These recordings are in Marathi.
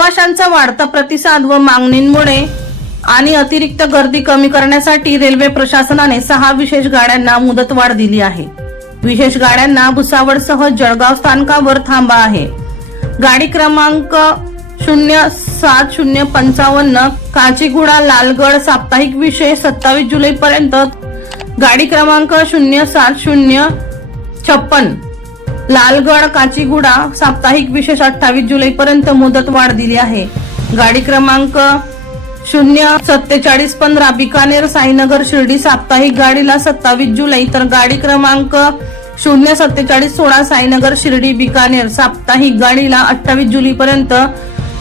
प्रवाशांचा वाढता प्रतिसाद व मागणींमुळे आणि अतिरिक्त गर्दी कमी करण्यासाठी रेल्वे प्रशासनाने 6 विशेष गाड्यांना मुदतवाढ दिली आहे। विशेष गाड्यांना भुसावळसह जळगाव स्थानकावर थांबा आहे। गाडी क्रमांक 07055 काचीगुडा लालगड साप्ताहिक विशेष 27 जुलै पर्यंत, गाडी क्रमांक 07056 लालगड काचीगुडा साप्ताहिक विशेष 28 जुलै पर्यंत मुदतवाढ दिली आहे। गाडी क्रमांक 04715 बिकानेर साईनगर शिर्डी साप्ताहिक गाडीला 27 जुलै तर गाडी क्रमांक 04716 साईनगर शिर्डी बिकानेर साप्ताहिक गाडीला 28 जुलै पर्यंत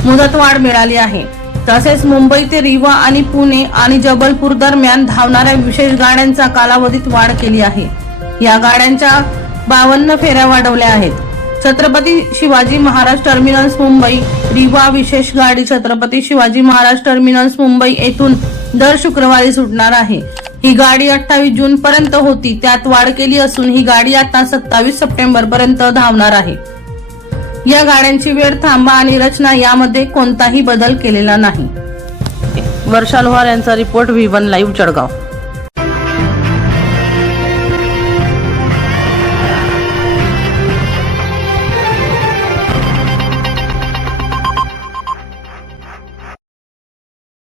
मुदतवाढ मिळाली आहे। तसेच मुंबई ते रीवा आणि पुणे आणि जबलपूर दरम्यान धावणाऱ्या विशेष गाड्यांचा कालावधीत वाढ केली आहे। या गाड्यांच्या 52 फेऱ्या वाढवल्या आहेत। छत्रपती शिवाजी महाराज टर्मिनस मुंबई रीवा विशेष गाडी छत्रपती शिवाजी महाराज टर्मिनस मुंबई येथून दर शुक्रवारी सुटणार आहे। ही गाडी 28 जून पर्यंत होती, त्यात वाढ केली असून ही गाडी आता 27 सप्टेंबर पर्यंत धावणार आहे। या गाड्यांची वेळ, थांबा आणि रचना यामध्ये कोणताही बदल केलेला नाही। वर्षा लोहार यांचा रिपोर्ट V1 लाईव्ह जळगाव।